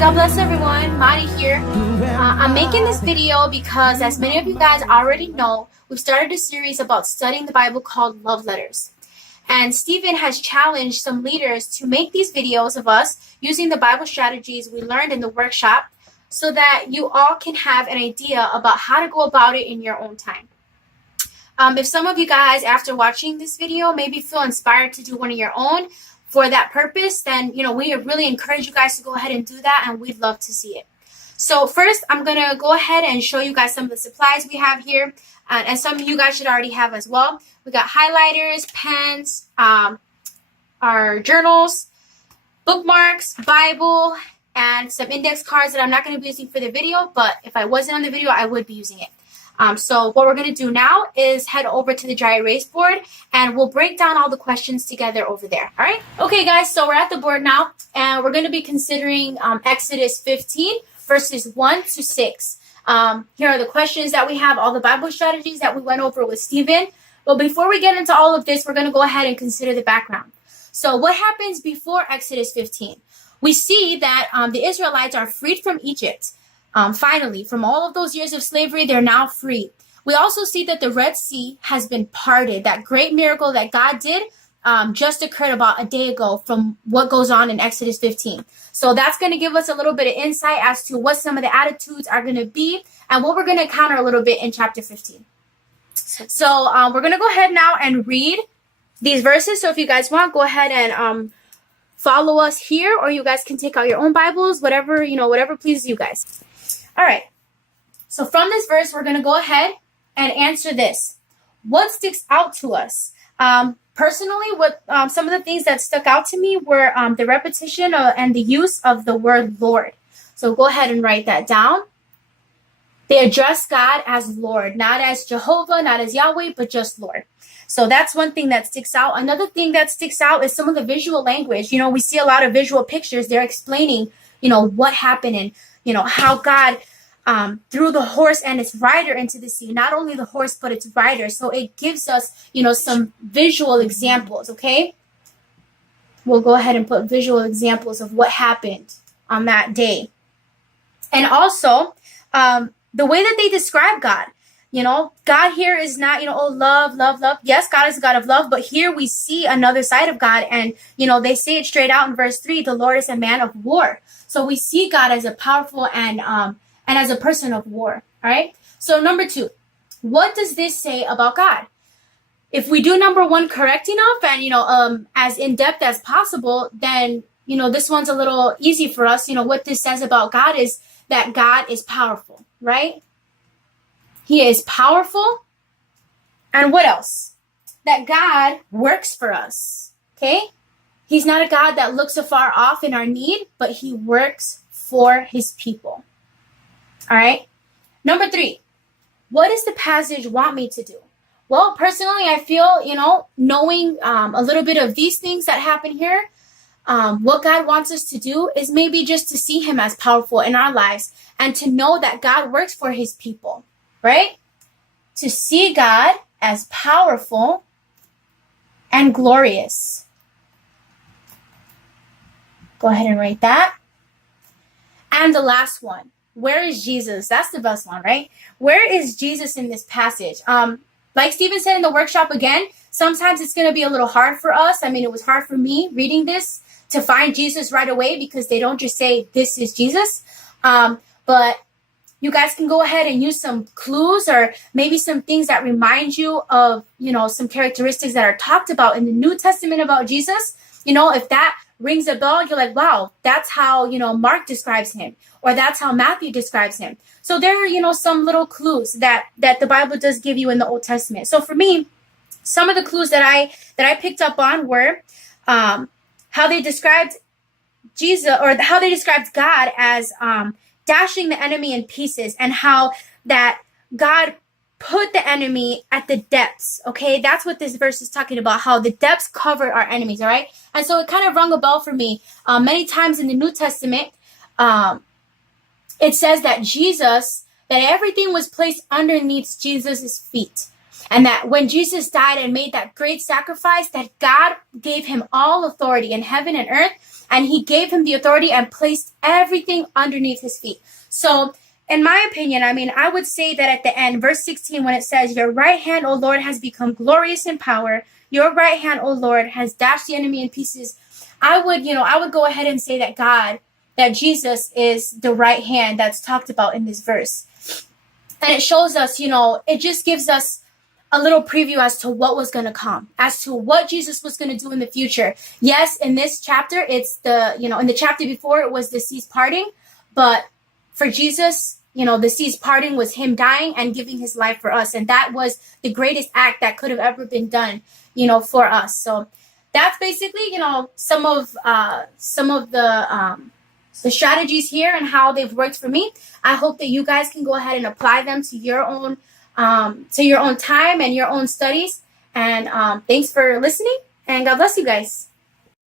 God bless everyone. Mari here. I'm making this video because, as many of you guys already know, we've started a series about studying the Bible called Love Letters. And Stephen has challenged some leaders to make these videos of us using the Bible strategies we learned in the workshop so that you all can have an idea about how to go about it in your own time. If some of you guys, after watching this video, maybe feel inspired to do one of your own for that purpose, then, we really encourage you guys to go ahead and do that, and we'd love to see it. So first, I'm going to go ahead and show you guys some of the supplies we have here, and some of you guys should already have as well. We got highlighters, pens, our journals, bookmarks, Bible, and some index cards that I'm not going to be using for the video, but if I wasn't on the video, I would be using it. So what we're going to do now is head over to the dry erase board, and we'll break down all the questions together over there. All right. Okay, guys, so we're at the board now, and we're going to be considering Exodus 15, verses 1 to 6. Here are the questions that we have, all the Bible strategies that we went over with Stephen. But before we get into all of this, we're going to go ahead and consider the background. So what happens before Exodus 15? We see that the Israelites are freed from Egypt. Finally, from all of those years of slavery, they're now free. We also see that the Red Sea has been parted. That great miracle that God did just occurred about a day ago from what goes on in Exodus 15. So that's going to give us a little bit of insight as to what some of the attitudes are going to be and what we're going to encounter a little bit in chapter 15. So we're going to go ahead now and read these verses. So if you guys want, go ahead and follow us here, or you guys can take out your own Bibles, whatever pleases you guys. All right, so from this verse, we're going to go ahead and answer this. What sticks out to us? Personally, what some of the things that stuck out to me were the repetition and the use of the word Lord. So go ahead and write that down. They address God as Lord, not as Jehovah, not as Yahweh, but just Lord. So that's one thing that sticks out. Another thing that sticks out is some of the visual language. We see a lot of visual pictures. They're explaining, what happened and, how God threw the horse and its rider into the sea. Not only the horse, but its rider. So it gives us, some visual examples, okay? We'll go ahead and put visual examples of what happened on that day. And also, the way that they describe God. God here is not, love, love, love. Yes, God is a God of love, but here we see another side of God. And, they say it straight out in verse 3, the Lord is a man of war. So we see God as a powerful and as a person of war. All right. So number 2, what does this say about God? If we do number 1 correct enough and, as in-depth as possible, then, this one's a little easy for us. What this says about God is that God is powerful, right? He is powerful. And what else? That God works for us. Okay? He's not a God that looks afar off in our need, but he works for his people. All right? Number 3, what does the passage want me to do? Well, personally, I feel, knowing a little bit of these things that happen here, what God wants us to do is maybe just to see him as powerful in our lives and to know that God works for his people. Right? To see God as powerful and glorious. Go ahead and write that. And the last one, where is Jesus? That's the best one, right? Where is Jesus in this passage? Like Stephen said in the workshop again, sometimes it's going to be a little hard for us. It was hard for me reading this to find Jesus right away because they don't just say, this is Jesus. But you guys can go ahead and use some clues or maybe some things that remind you of, some characteristics that are talked about in the New Testament about Jesus. If that rings a bell, you're like, wow, that's how, Mark describes him, or that's how Matthew describes him. So there are, some little clues that the Bible does give you in the Old Testament. So for me, some of the clues that I picked up on were how they described Jesus, or how they described God as dashing the enemy in pieces, and how that God put the enemy at the depths. Okay, that's what this verse is talking about, how the depths cover our enemies. All right. And so it kind of rung a bell for me. Many times in the New Testament, it says that everything was placed underneath Jesus's feet. And that when Jesus died and made that great sacrifice, that God gave him all authority in heaven and earth, and he gave him the authority and placed everything underneath his feet. So in my opinion, I mean, I would say that at the end, verse 16, when it says, your right hand, O Lord, has become glorious in power. Your right hand, O Lord, has dashed the enemy in pieces. I would go ahead and say that Jesus is the right hand that's talked about in this verse. And it shows us, it just gives us a little preview as to what was going to come, as to what Jesus was going to do in the future. Yes, in this chapter, it's in the chapter before, it was the seas parting. But for Jesus, the seas parting was him dying and giving his life for us. And that was the greatest act that could have ever been done, for us. So that's basically, some of the strategies here and how they've worked for me. I hope that you guys can go ahead and apply them to your own time and your own studies. And thanks for listening, and God bless you guys.